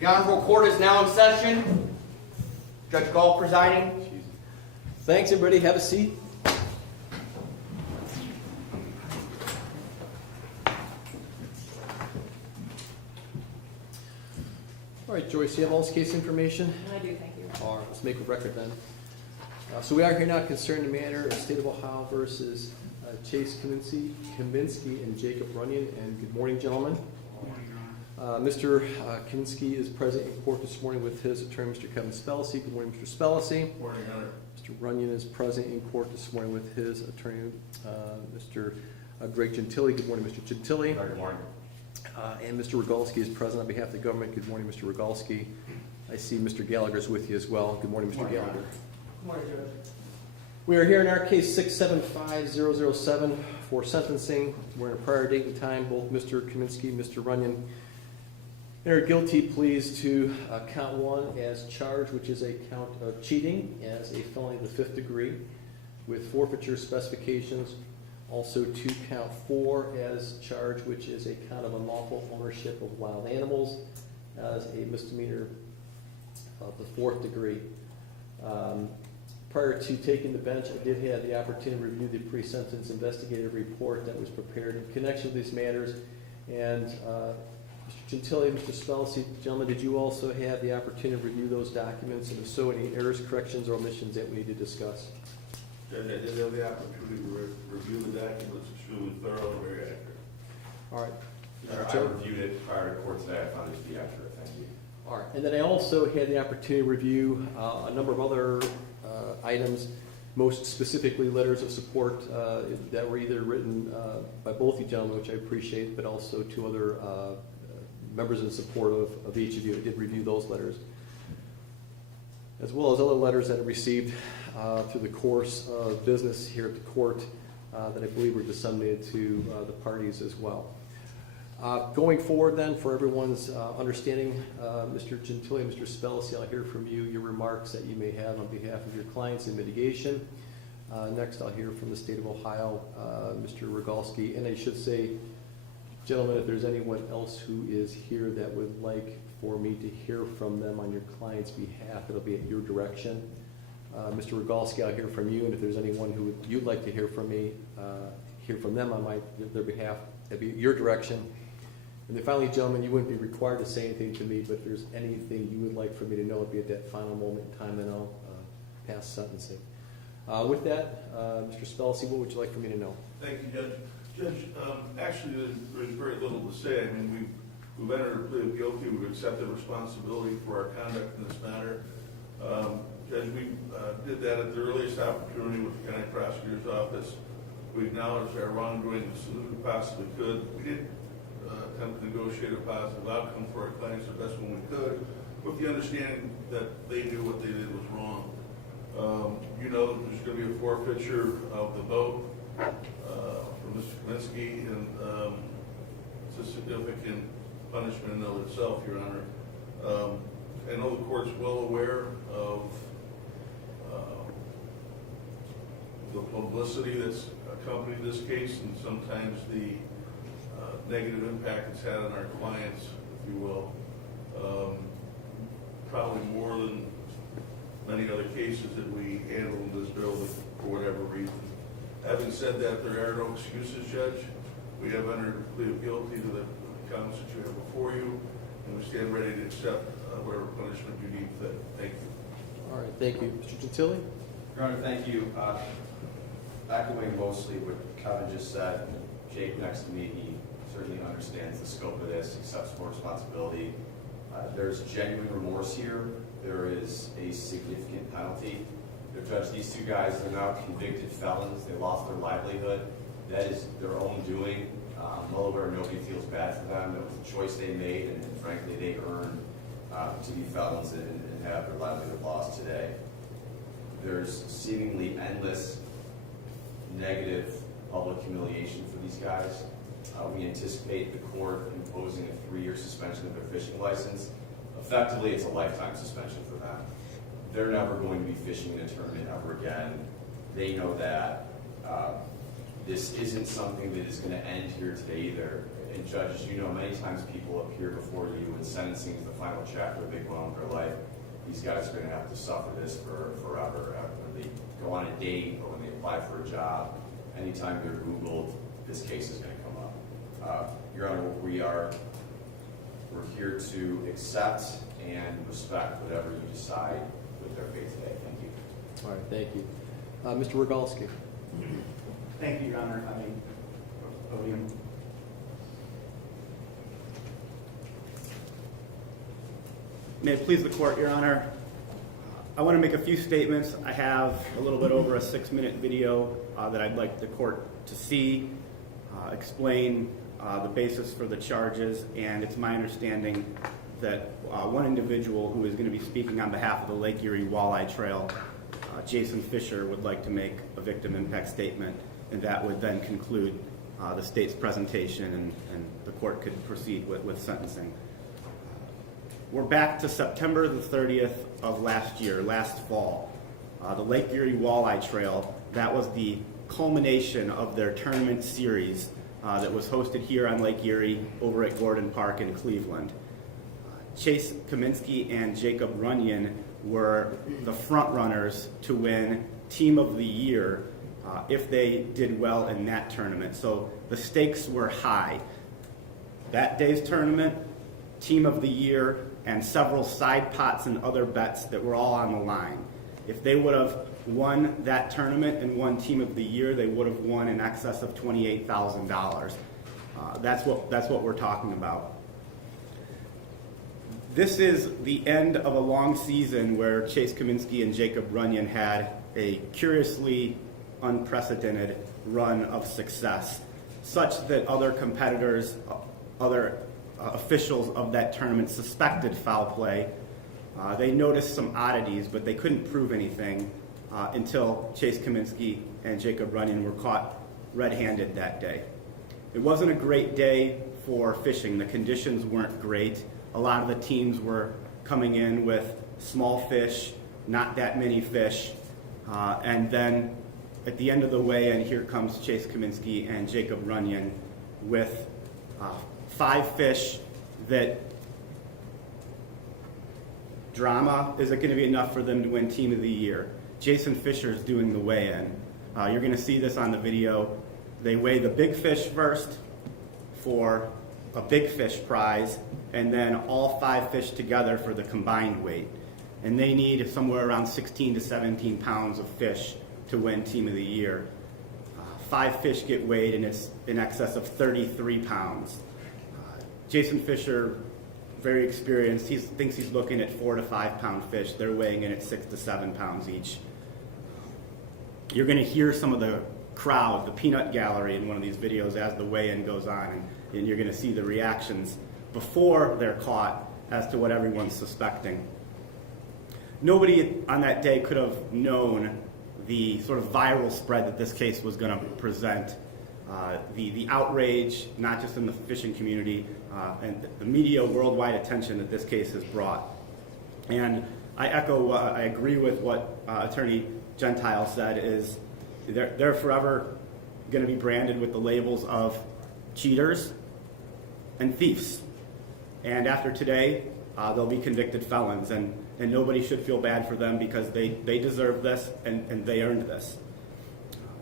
The Honorable Court is now in session. Judge Gall presiding. Thanks, everybody. Have a seat. All right, Joyce, you have all this case information? I do, thank you. All right, let's make a record then. So we are here now concerning the matter of State of Ohio versus Chase Cominsky and Jacob Runyan. And good morning, gentlemen. Mr. Cominsky is present in court this morning with his attorney, Mr. Kevin Spellacy. Good morning, Mr. Spellacy. Good morning, Hunter. Mr. Runyan is present in court this morning with his attorney, Mr. Greg Gentili. Good morning, Mr. Gentili. Good morning. And Mr. Rogalski is present on behalf of the government. Good morning, Mr. Rogalski. I see Mr. Gallagher is with you as well. Good morning, Mr. Gallagher. Good morning, Judge. We are here in our case 675007 for sentencing. We're in a prior date and time. Both Mr. Cominsky and Mr. Runyan entered guilty pleas to count 1 as charged, which is a count of cheating as a felony of the 5th degree with forfeiture specifications. Also to count 4 as charged, which is a count of unlawful ownership of wild animals as a misdemeanor of the 4th degree. Prior to taking the bench, I did have the opportunity to review the pre-sentence investigative report that was prepared in connection with these matters. And Mr. Gentili, Mr. Spellacy, gentlemen, did you also have the opportunity to review those documents? And if so, any errors, corrections, or omissions that we need to discuss? Judge, I did have the opportunity to review the documents, extremely thorough and very accurate. All right. I reviewed it prior to court today. I found it to be accurate. Thank you. All right. And then I also had the opportunity to review a number of other items, most specifically letters of support that were either written by both you gentlemen, which I appreciate, but also to other members in support of each of you. I did review those letters, as well as other letters that I received through the course of business here at the court that I believe were disseminated to the parties as well. Going forward then, for everyone's understanding, Mr. Gentili and Mr. Spellacy, I'll hear from you your remarks that you may have on behalf of your clients in mitigation. Next, I'll hear from the state of Ohio, Mr. Rogalski. And I should say, gentlemen, if there's anyone else who is here that would like for me to hear from them on your client's behalf, it'll be at your direction. Mr. Rogalski, I'll hear from you, and if there's anyone who you'd like to hear from me, hear from them on their behalf, it'll be your direction. And then finally, gentlemen, you wouldn't be required to say anything to me, but if there's anything you would like for me to know, it'd be at that final moment in time, and I'll pass sentencing. With that, Mr. Spellacy, what would you like for me to know? Thank you, Judge. Judge, actually, there's very little to say. I mean, we've entered a plea of guilty. We've accepted responsibility for our conduct in this matter. Judge, we did that at the earliest opportunity with the county prosecutor's office. We acknowledged our wrongdoing as soon as we possibly could. We did attempt to negotiate a positive outcome for our clients the best one we could, with the understanding that they knew what they did was wrong. You know that there's going to be a forfeiture of the boat for Mr. Cominsky, and it's a significant punishment in and of itself, Your Honor. I know the court's well aware of the publicity that's accompanied this case, and sometimes the negative impact it's had on our clients, if you will, probably more than many other cases that we handle in this building for whatever reason. Having said that, there are no excuses, Judge. We have entered a plea of guilty to the counts that you have before you, and we stand ready to accept whatever punishment you need fit. Thank you. All right, thank you. Mr. Gentili? Your Honor, thank you. Echoing mostly what Kevin just said, Jake next to me, he certainly understands the scope of this, accepts full responsibility. There's genuine remorse here. There is a significant penalty. Judge, these two guys are now convicted felons. They lost their livelihood. That is their own doing. I'm well aware nobody feels bad for them. It was a choice they made, and frankly, they earned to be felons and have their livelihood lost today. There's seemingly endless negative public humiliation for these guys. We anticipate the court imposing a 3-year suspension of their fishing license. Effectively, it's a lifetime suspension for them. They're never going to be fishing in a tournament ever again. They know that. this isn't something that is going to end here today either. And judges, you know, many times people appear before you and sentencing is the final chapter they go on with their life. These guys are going to have to suffer this for forever. When they go on a date or when they apply for a job, anytime they're Googled, this case is going to come up. Your Honor, we're here to accept and respect whatever you decide with their fate today. Thank you. All right, thank you. Mr. Rogalski. Thank you, Your Honor. Podium. May it please the court, Your Honor. I want to make a few statements. I have a little bit over a 6-minute video that I'd like the court to see, explain the basis for the charges, and it's my understanding that one individual who is going to be speaking on behalf of the Lake Erie Walleye Trail, Jason Fisher, would like to make a victim impact statement, and that would then conclude the state's presentation, and the court could proceed with sentencing. We're back to September the 30th of last fall. The Lake Erie Walleye Trail, that was the culmination of their tournament series that was hosted here on Lake Erie over at Gordon Park in Cleveland. Chase Cominsky and Jacob Runyan were the front runners to win Team of the Year if they did well in that tournament. So the stakes were high. That day's tournament, Team of the Year, and several side pots and other bets that were all on the line. If they would have won that tournament and won Team of the Year, they would have won in excess of $28,000. That's what we're talking about. This is the end of a long season where Chase Cominsky and Jacob Runyan had a curiously unprecedented run of success, such that other competitors, other officials of that tournament suspected foul play. They noticed some oddities, but they couldn't prove anything until Chase Cominsky and Jacob Runyan were caught red-handed that day. It wasn't a great day for fishing. The conditions weren't great. A lot of the teams were coming in with small fish, not that many fish, and then at the end of the weigh-in, here comes Chase Cominsky and Jacob Runyan with 5 fish that drama isn't going to be enough for them to win Team of the Year. Jason Fisher's doing the weigh-in. You're going to see this on the video. They weigh the big fish first for a big fish prize, and then all 5 fish together for the combined weight. And they need somewhere around 16 to 17 pounds of fish to win Team of the Year. 5 fish get weighed, and it's in excess of 33 pounds. Jason Fisher, very experienced, he thinks he's looking at 4 to 5 pound fish. They're weighing in at 6 to 7 pounds each. You're going to hear some of the crowd, the peanut gallery in one of these videos as the weigh-in goes on, and you're going to see the reactions before they're caught as to what everyone's suspecting. Nobody on that day could have known the sort of viral spread that this case was going to present. The outrage, not just in the fishing community, and the media worldwide attention that this case has brought. And I agree with what Attorney Gentile said, is they're forever going to be branded with the labels of cheaters and thieves. And after today, they'll be convicted felons, and nobody should feel bad for them because they deserve this and they earned this.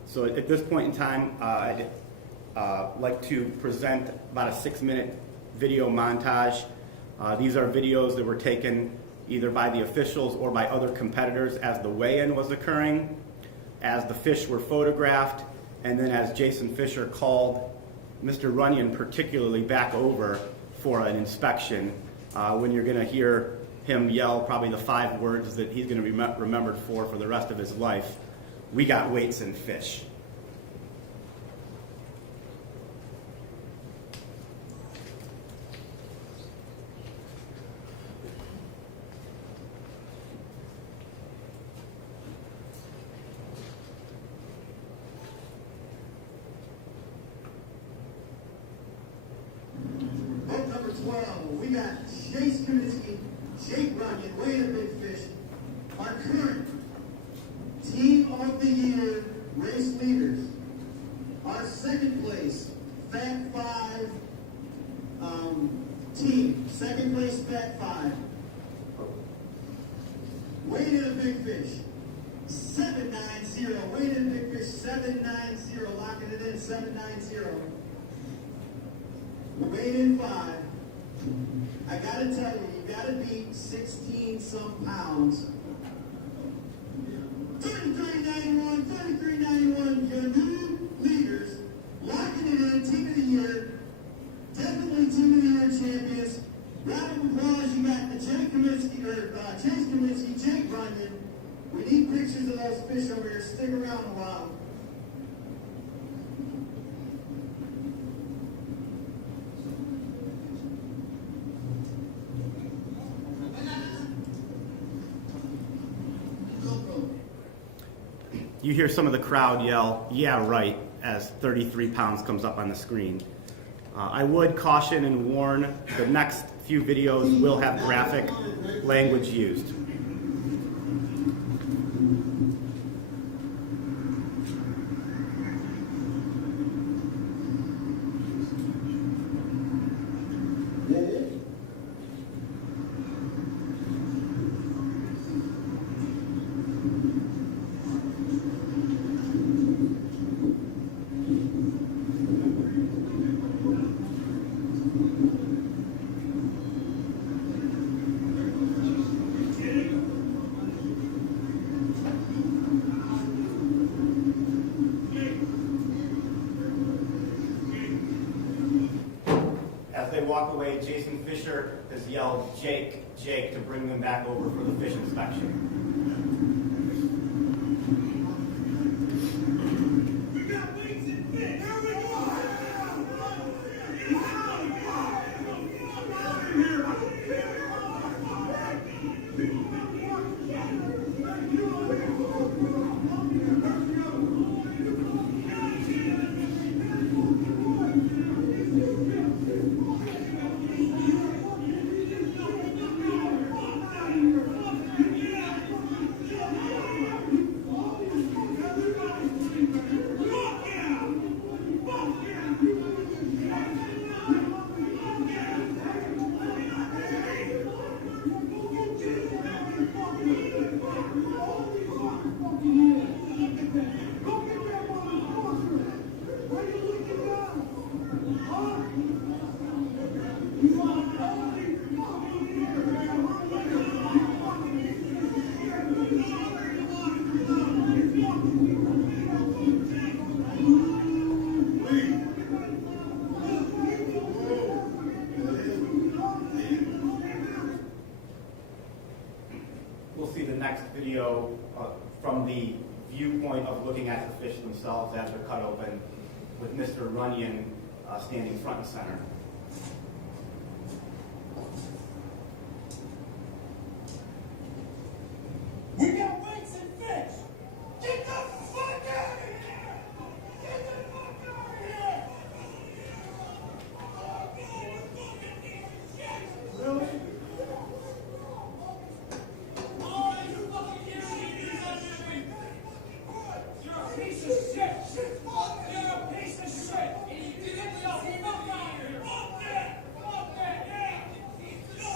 So at this point in time, I'd like to present about a 6-minute video montage. These are videos that were taken either by the officials or by other competitors as the weigh-in was occurring, as the fish were photographed, and then as Jason Fisher called Mr. Runyan particularly back over for an inspection, when you're going to hear him yell probably the 5 words that he's going to be remembered for the rest of his life: "We got weights and fish." Boat number 12, we got Chase Cominsky, Jake Runyan, weighing a big fish. Our current Team of the Year race leaders are Second place bet 5. Weighed in a big fish. 790. Weighed in a big fish. 790. Locking it in. 790. Weighed in 5. I gotta tell you, you gotta beat 16 some pounds. 3391, 3391, your new leaders, locking it in, team of the year, definitely team of the year champions. Round of applause, you got the Chase Cominsky, Jacob Runyan. We need pictures of those fish over here. Stick around a while. You hear some of the crowd yell, "Yeah, right," as 33 pounds comes up on the screen. I would caution and warn, the next few videos will have graphic language used. As they walk away, Jason Fisher has yelled, "Jake, Jake," to bring them back over for the fish inspection. We'll see the next video from the viewpoint of looking at the fish themselves as they're cut open, with Mr. Runyan standing front and center. We got weights and fish! Get the fuck out of here! Get the fuck out of here! Really? Oh, you fucking kidding me? You're a piece of shit! You're a piece of shit! Get the fuck out of here! Fuck that! Fuck that! Yeah!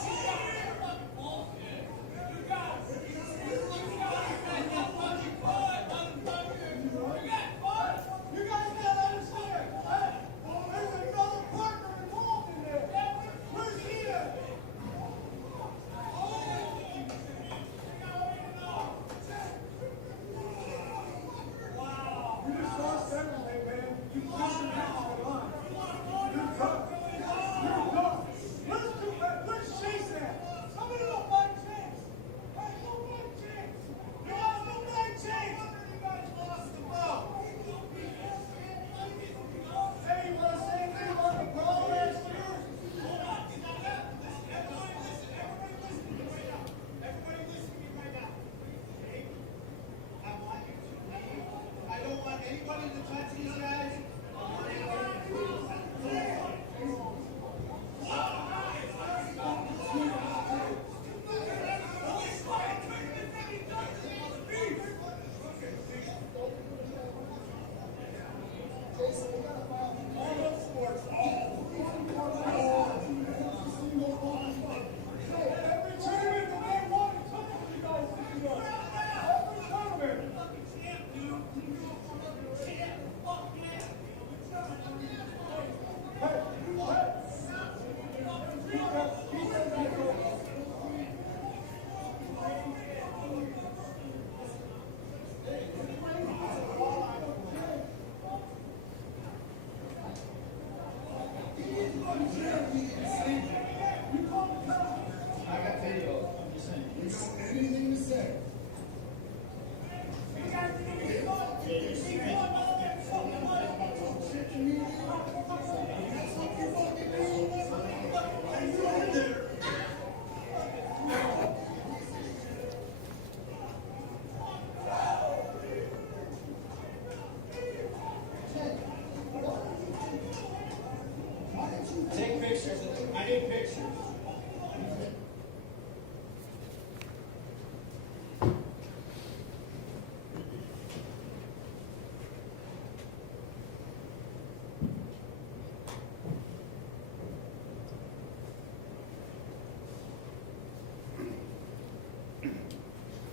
I need pictures.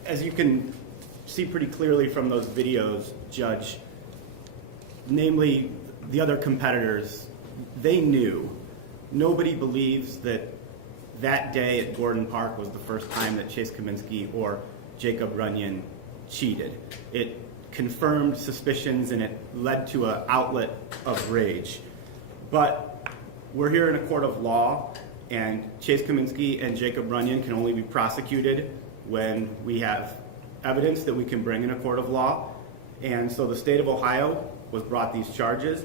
As you can see pretty clearly from those videos, Judge, namely the other competitors, they knew. Nobody believes that that day at Gordon Park was the first time that Chase Cominsky or Jacob Runyan cheated. It confirmed suspicions and it led to an outlet of rage. But we're here in a court of law, and Chase Cominsky and Jacob Runyan can only be prosecuted when we have evidence that we can bring in a court of law. And so the state of Ohio was brought these charges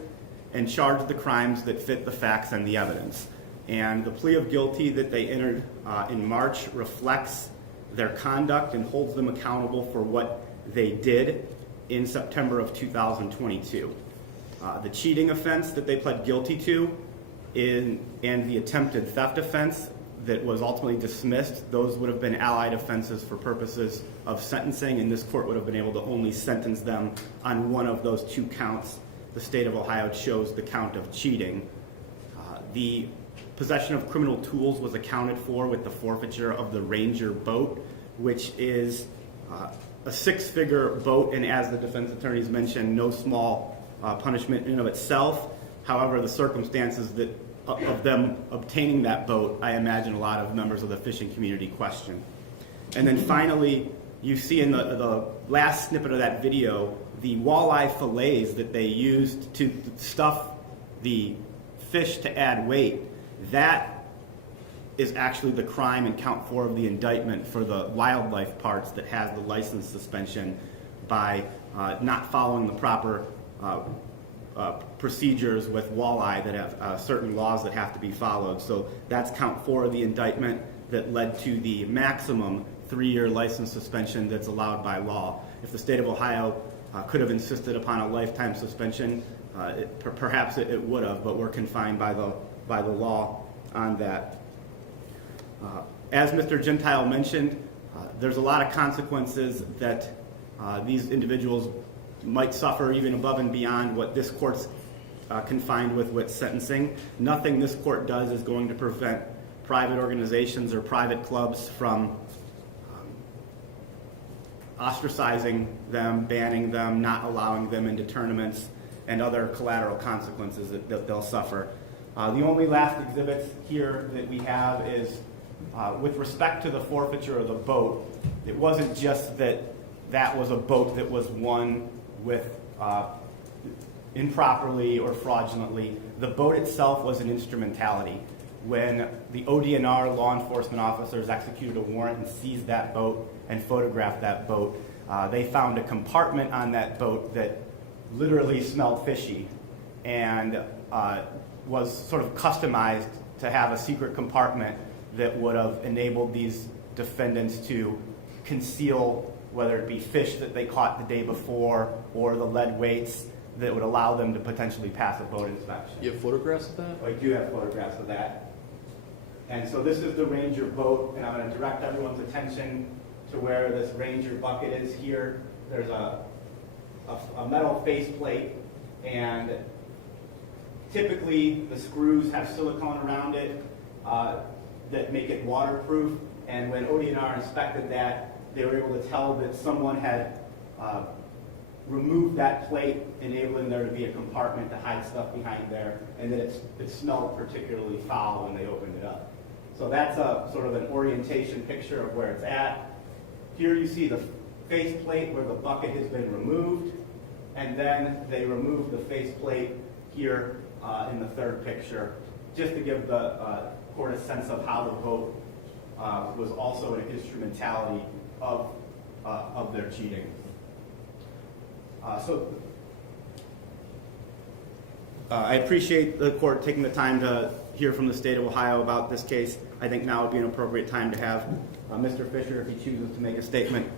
and charged the crimes that fit the facts and the evidence. And the plea of guilty that they entered in March reflects their conduct and holds them accountable for what they did in September of 2022. The cheating offense that they pled guilty to and the attempted theft offense that was ultimately dismissed, those would have been allied offenses for purposes of sentencing, and this court would have been able to only sentence them on one of those two counts. The state of Ohio chose the count of cheating. The possession of criminal tools was accounted for with the forfeiture of the Ranger boat, which is a six-figure boat, and as the defense attorneys mentioned, no small punishment in and of itself. However, the circumstances of them obtaining that boat, I imagine a lot of members of the fishing community question. And then finally, you see in the last snippet of that video, the walleye fillets that they used to stuff the fish to add weight. That is actually the crime in count 4 of the indictment for the wildlife parts that has the license suspension by not following the proper procedures with walleye that have certain laws that have to be followed. So that's count 4 of the indictment that led to the maximum 3-year license suspension that's allowed by law. If the state of Ohio could have insisted upon a lifetime suspension, perhaps it would have, but we're confined by the law on that. As Mr. Gentile mentioned, there's a lot of consequences that these individuals might suffer even above and beyond what this court's confined with sentencing. Nothing this court does is going to prevent private organizations or private clubs from ostracizing them, banning them, not allowing them into tournaments, and other collateral consequences that they'll suffer. The only last exhibits here that we have is with respect to the forfeiture of the boat. It wasn't just that was a boat that was won with improperly or fraudulently. The boat itself was an instrumentality. When the ODNR law enforcement officers executed a warrant and seized that boat and photographed that boat, they found a compartment on that boat that literally smelled fishy and was sort of customized to have a secret compartment that would have enabled these defendants to conceal whether it be fish that they caught the day before or the lead weights that would allow them to potentially pass a boat inspection. You have photographs of that? I do have photographs of that. And so this is the Ranger boat, and I'm going to direct everyone's attention to where this Ranger bucket is here. There's a metal faceplate, and typically the screws have silicone around it that make it waterproof. And when ODNR inspected that, they were able to tell that someone had removed that plate, enabling there to be a compartment to hide stuff behind there, and that it smelled particularly foul when they opened it up. So that's a sort of an orientation picture of where it's at. Here you see the faceplate where the bucket has been removed, and then they removed the faceplate here in the third picture, just to give the court a sense of how the boat was also an instrumentality of their cheating. I appreciate the court taking the time to hear from the state of Ohio about this case. I think now would be an appropriate time to have Mr. Fisher, if he chooses to make a statement,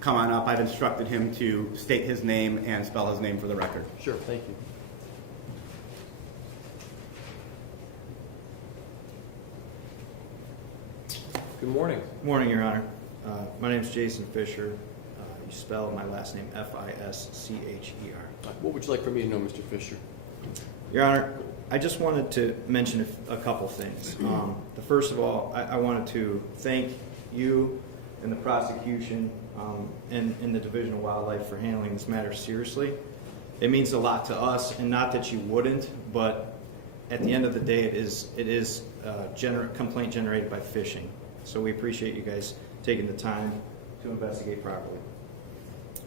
come on up. I've instructed him to state his name and spell his name for the record. Sure, thank you. Good morning. Good morning, Your Honor. My name is Jason Fisher. You spell my last name Fischer. What would you like for me to know, Mr. Fisher? Your Honor, I just wanted to mention a couple things. First of all, I wanted to thank you and the prosecution and the Division of Wildlife for handling this matter seriously. It means a lot to us, and not that you wouldn't, but at the end of the day, it is a complaint generated by fishing. So we appreciate you guys taking the time to investigate properly.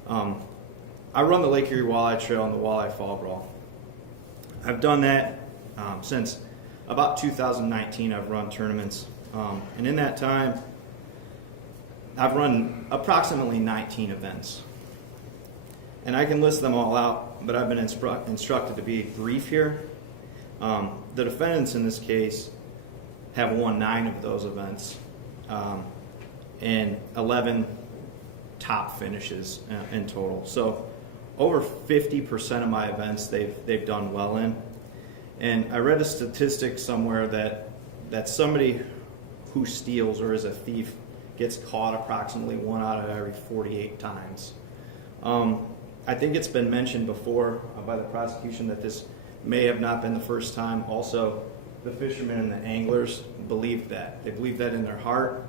I run the Lake Erie Walleye Trail and the Walleye Fall Brawl. I've done that since about 2019. I've run tournaments, and in that time, I've run approximately 19 events. And I can list them all out, but I've been instructed to be brief here. The defendants in this case have won 9 of those events, and 11 top finishes in total. So over 50% of my events they've done well in. And I read a statistic somewhere that somebody who steals or is a thief gets caught approximately 1 out of every 48 times. I think it's been mentioned before by the prosecution that this may have not been the first time. Also, the fishermen and the anglers believe that. They believe that in their heart.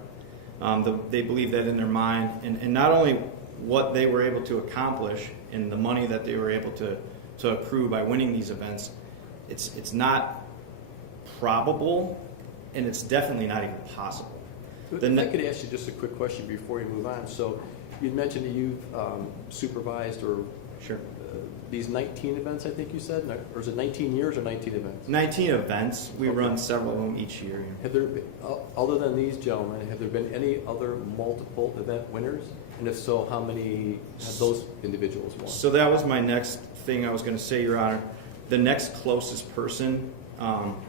They believe that in their mind. And not only what they were able to accomplish and the money that they were able to accrue by winning these events, it's not probable, and it's definitely not even possible. If I could ask you just a quick question before you move on. So you mentioned that you've supervised or Sure. These 19 events, I think you said, or is it 19 years or 19 events? 19 events. We Okay. run several of them each year. Have there been, other than these gentlemen, have there been any other multiple event winners? And if so, how many have those individuals won? So that was my next thing I was going to say, Your Honor. The next closest person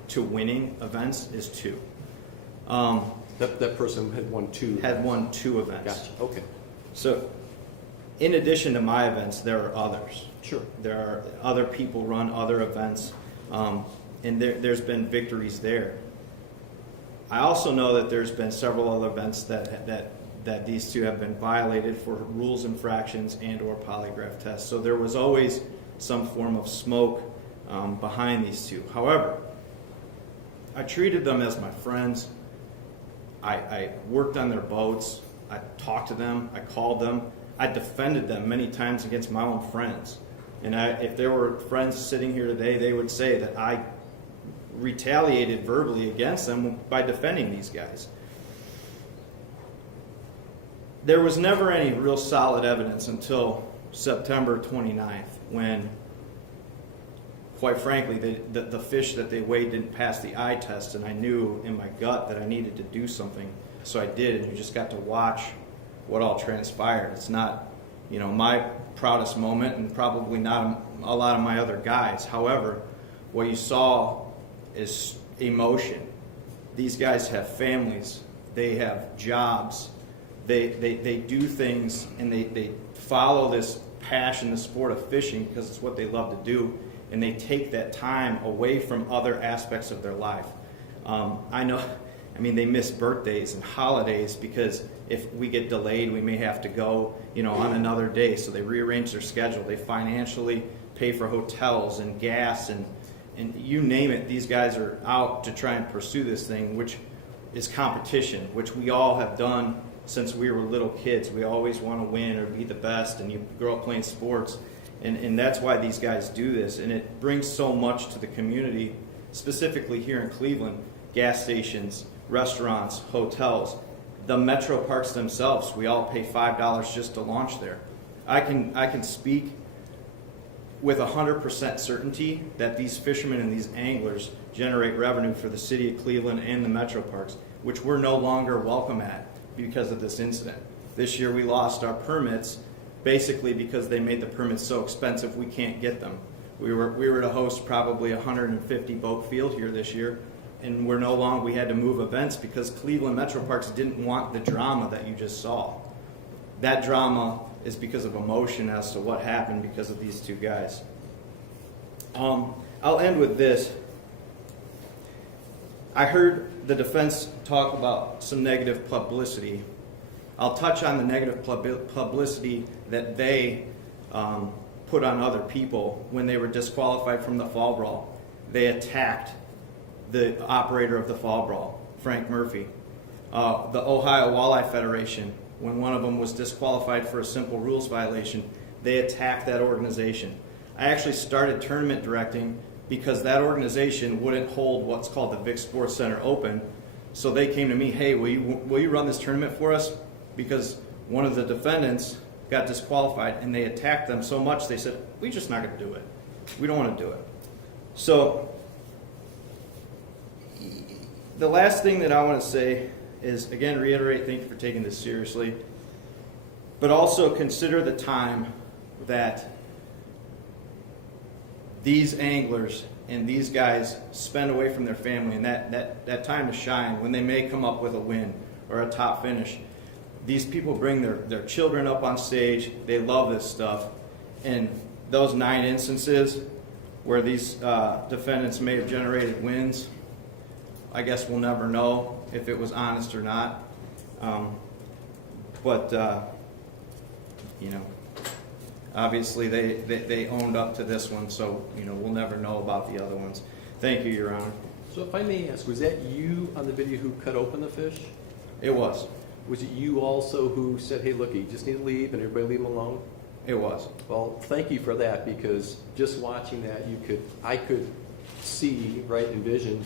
to winning events is 2. That person had won 2. Had won 2 events. Gotcha. Okay. So in addition to my events, there are others. Sure. There are other people run other events, and there's been victories there. I also know that there's been several other events that these 2 have been violated for rules infractions and or polygraph tests. So there was always some form of smoke behind these 2. However, I treated them as my friends. I worked on their boats. I talked to them. I called them. I defended them many times against my own friends. And if there were friends sitting here today, they would say that I retaliated verbally against them by defending these guys. There was never any real solid evidence until September 29th, when, quite frankly, the fish that they weighed didn't pass the eye test, and I knew in my gut that I needed to do something. So I did, and you just got to watch what all transpired. It's not, my proudest moment, and probably not a lot of my other guys. However, what you saw is emotion. These guys have families. They have jobs. They do things, and they follow this passion, the sport of fishing, because it's what they love to do, and they take that time away from other aspects of their life. They miss birthdays and holidays because if we get delayed, we may have to go, on another day. So they rearrange their schedule. They financially pay for hotels and gas and you name it. These guys are out to try and pursue this thing, which is competition, which we all have done since we were little kids. We always want to win or be the best, and you grow up playing sports. And that's why these guys do this. And it brings so much to the community, specifically here in Cleveland. Gas stations, restaurants, hotels, the metro parks themselves. We all pay $5 just to launch there. I can speak with 100% certainty that these fishermen and these anglers generate revenue for the city of Cleveland and the metro parks, which we're no longer welcome at because of this incident. This year we lost our permits basically because they made the permits so expensive we can't get them. We were to host probably 150 boat field here this year, and we had to move events because Cleveland Metro Parks didn't want the drama that you just saw. That drama is because of emotion as to what happened because of these 2 guys. I'll end with this. I heard the defense talked about some negative publicity. I'll touch on the negative publicity that they put on other people when they were disqualified from the fall brawl. They attacked the operator of the fall brawl, Frank Murphy. The Ohio Walleye Federation, when one of them was disqualified for a simple rules violation, they attacked that organization. I actually started tournament directing because that organization wouldn't hold what's called the Vic Sports Center Open. So they came to me, hey, will you run this tournament for us? Because one of the defendants got disqualified and they attacked them so much they said, we're just not going to do it. We don't want to do it. So the last thing that I want to say is, again, reiterate, thank you for taking this seriously, but also consider the time that these anglers and these guys spend away from their family, and that time to shine when they may come up with a win or a top finish. These people bring their children up on stage. They love this stuff. And those 9 instances where these defendants may have generated wins, I guess we'll never know if it was honest or not. Obviously they owned up to this one, so we'll never know about the other ones. Thank you, Your Honor. So if I may ask, was that you on the video who cut open the fish? It was. Was it you also who said, hey, look, you just need to leave and everybody leave him alone? It was. Well, thank you for that, because just watching that, I could see, right, envision,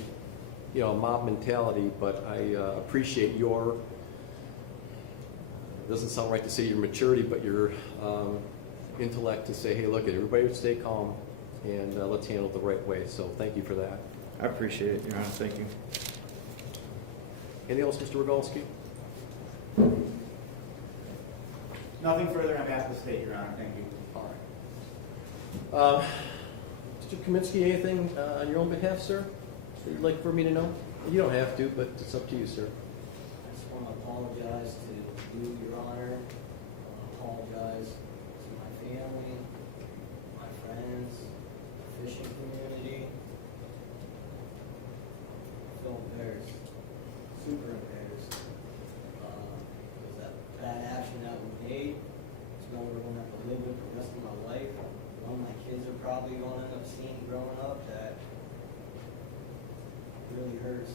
mob mentality, but I appreciate your, it doesn't sound right to say your maturity, but your intellect to say, hey, look, everybody would stay calm and let's handle it the right way. So thank you for that. I appreciate it, Your Honor. Thank you. Anything else, Mr. Rogalski? Nothing further on behalf of the state, Your Honor. Thank you. All right. Mr. Cominsky, anything on your own behalf, sir, that you'd like for me to know? You don't have to, but it's up to you, sir. I just want to apologize to you, Your Honor. I want to apologize to my family, my friends, the fishing community. I feel embarrassed, super embarrassed. Because that bad action that we made is one we're going to have to live with the rest of my life. One my kids are probably going to end up seeing growing up that really hurts.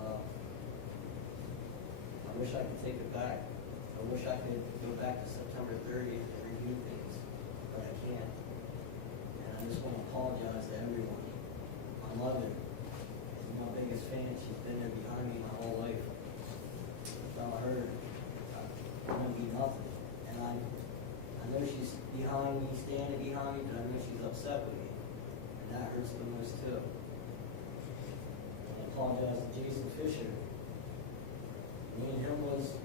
I wish I could take it back. I wish I could go back to September 30th and redo things, but I can't. And I just want to apologize to everyone. My mother is my biggest fan. She's been there behind me my whole life. Without her, I wouldn't be nothing. And I know she's behind me, standing behind me, but I know she's upset with me. And that hurts the most too. I apologize to Jason Fisher. Me and him was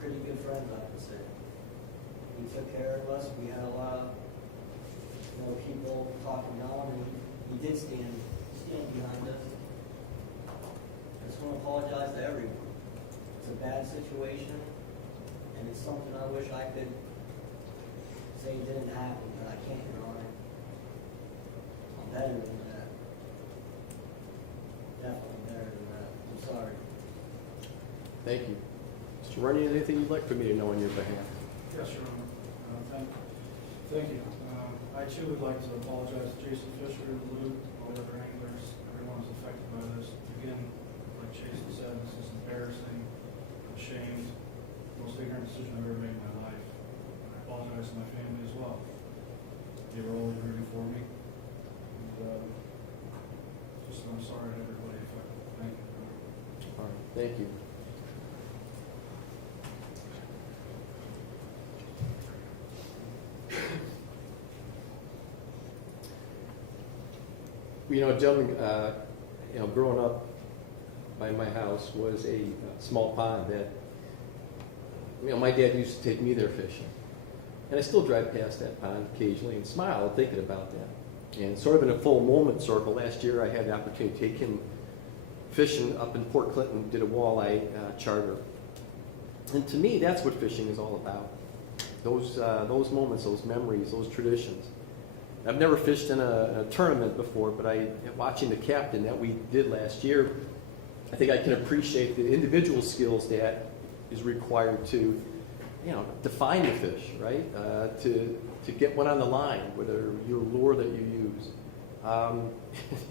pretty good friends, I would say. He took care of us. We had a lot of people talking down, and he did stand behind us. I just want to apologize to everyone. It's a bad situation, and it's something I wish I could say didn't happen, but I can't, Your Honor. I'm better than that. Definitely better than that. I'm sorry. Thank you. Mr. Runyan, anything you'd like for me to know on your behalf? Yes, Your Honor. Thank you. I too would like to apologize to Jason Fisher, Luke, all the other anglers. Everyone was affected by this. Again, like Jason said, this is embarrassing. I'm ashamed. Most ignorant decision I've ever made in my life. I apologize to my family as well. They were always rooting for me. And I'm sorry to everybody affected. Thank you. All right. Thank you. Gentlemen, growing up by my house was a small pond that, my dad used to take me there fishing. And I still drive past that pond occasionally and smile thinking about that. And sort of in a full moment circle, last year I had the opportunity to take him fishing up in Port Clinton, did a walleye charter. And to me, that's what fishing is all about. Those moments, those memories, those traditions. I've never fished in a tournament before, but watching the captain that we did last year, I think I can appreciate the individual skills that is required to, define the fish, right? To get one on the line, whether your lure that you use,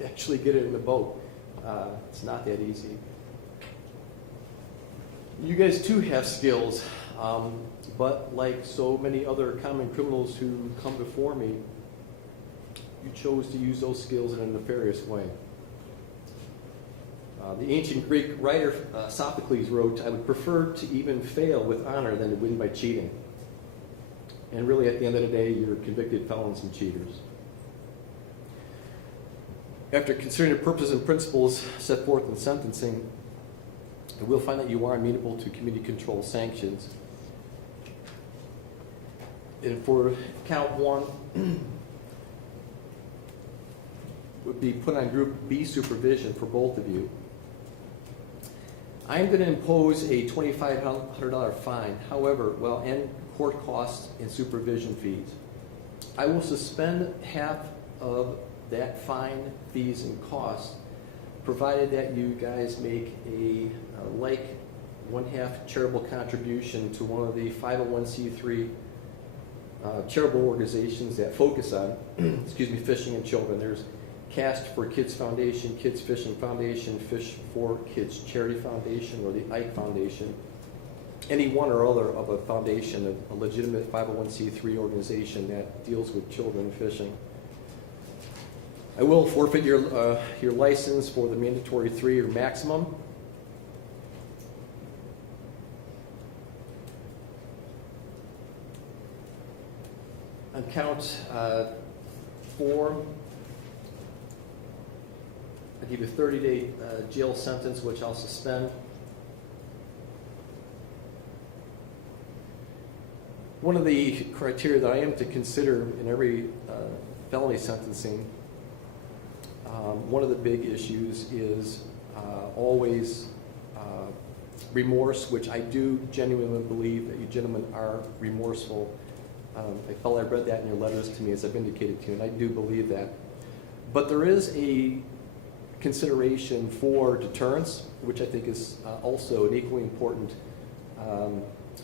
actually get it in the boat. It's not that easy. You guys too have skills, but like so many other common criminals who come before me, you chose to use those skills in a nefarious way. The ancient Greek writer Sophocles wrote, "I would prefer to even fail with honor than to win by cheating." And really, at the end of the day, you're convicted felons and cheaters. After considering the purposes and principles set forth in sentencing, we'll find that you are amenable to community control sanctions. And for count one, would be put on Group B supervision for both of you. I'm going to impose a $2,500 fine, however, and court costs and supervision fees. I will suspend half of that fine, fees, and costs, provided that you guys make a like 1/2 charitable contribution to one of the 501c3 charitable organizations that focus on, fishing and children. There's Cast for Kids Foundation, Kids Fishing Foundation, Fish for Kids Charity Foundation, or the Ike Foundation. Any one or other of a foundation, a legitimate 501c3 organization that deals with children fishing. I will forfeit your license for the mandatory 3-year maximum. On count 4, I give you a 30-day jail sentence, which I'll suspend. One of the criteria that I am to consider in every felony sentencing, one of the big issues is always remorse, which I do genuinely believe that you gentlemen are remorseful. I felt I read that in your letters to me, as I've indicated to you, and I do believe that. But there is a consideration for deterrence, which I think is also an equally important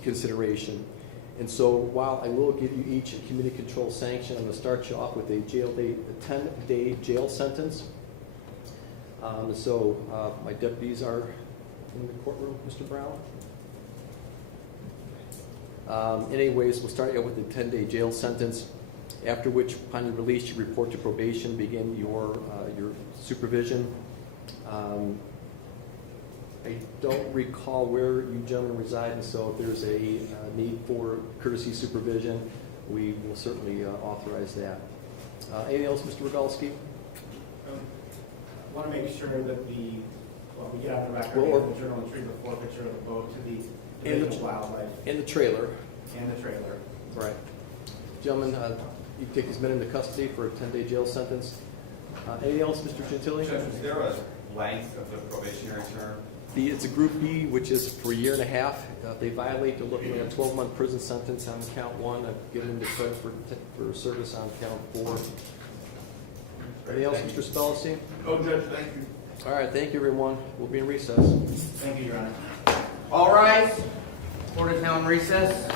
consideration. And so while I will give you each a community control sanction, I'm going to start you off with a 10-day jail sentence. My deputies are in the courtroom, Mr. Brown. Anyways, we'll start you out with a 10-day jail sentence, after which, upon your release, you report to probation, begin your supervision. I don't recall where you gentlemen reside, and so if there's a need for courtesy supervision, we will certainly authorize that. Anything else, Mr. Rogalski? I want to make sure that we get out the record, the journal entry, the forfeiture of the boat to the Division of Wildlife. And the trailer. And the trailer. Right. Gentlemen, you take these men into custody for a 10-day jail sentence. Anything else, Mr. Gentili? Judge, is there a length of the probationary term? It's a Group B, which is for 1.5 years. If they violate, they're looking at a 12-month prison sentence on count 1. I've given them the credit for service on count 4. Anything else, Mr. Spellacy? No, Judge, thank you. All right, thank you, everyone. We'll be in recess. Thank you, Your Honor. All rise. Court is now in recess.